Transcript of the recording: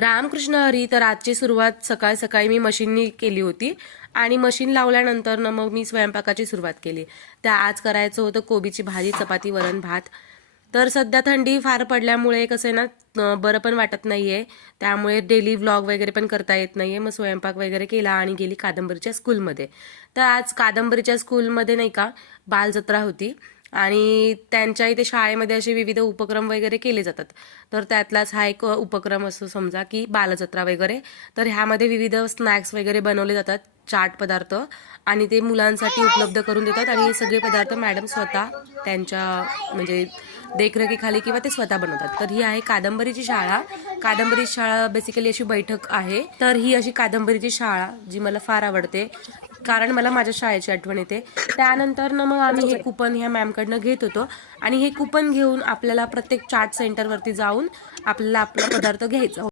रामकृष्ण हरी तर आजची सुरुवात सकाळ सकाळी मी मशीननी केली होती. आणि मशीन लावल्यानंतर ना मग मी स्वयंपाकाची सुरुवात केली. त्या आज करायचं होतं कोबीची भाजी चपाती वरण भात. तर सध्या थंडी फार पडल्यामुळे कसं आहे ना बरं पण वाटत नाही आहे त्यामुळे डेली व्लॉग वगैरे पण करता येत नाही आहे मग स्वयंपाक वगैरे केला आणि गेली कादंबरीच्या स्कूलमध्ये तर आज कादंबरीच्या स्कूलमध्ये नाही का बालजत्रा होती. आणि त्यांच्या इथे शाळेमध्ये असे विविध उपक्रम वगैरे केले जातात. तर त्यातलाच हा एक उपक्रम असं समजा की बालजत्रा वगैरे तर ह्यामध्ये विविध स्नॅक्स वगैरे बनवले जातात चाट पदार्थ आणि ते मुलांसाठी उपलब्ध करून देतात आणि हे सगळे पदार्थ मॅडम स्वतः त्यांच्या म्हणजे देखरेखीखाली किंवा ते स्वतः बनवतात. तर ही आहे कादंबरीची शाळा. कादंबरी शाळा बेसिकली अशी बैठक आहे. तर ही अशी कादंबरीची शाळा जी मला फार आवडते. कारण मला माझ्या शाळेची आठवण येते. त्यानंतर ना मग आम्ही हे कुपन ह्या मॅमकडनं घेत होतो. आणि हे कुपन घेऊन आपल्याला प्रत्येक चाट सेंटरवरती जाऊन आपल्याला आपला पदार्थ घ्यायचा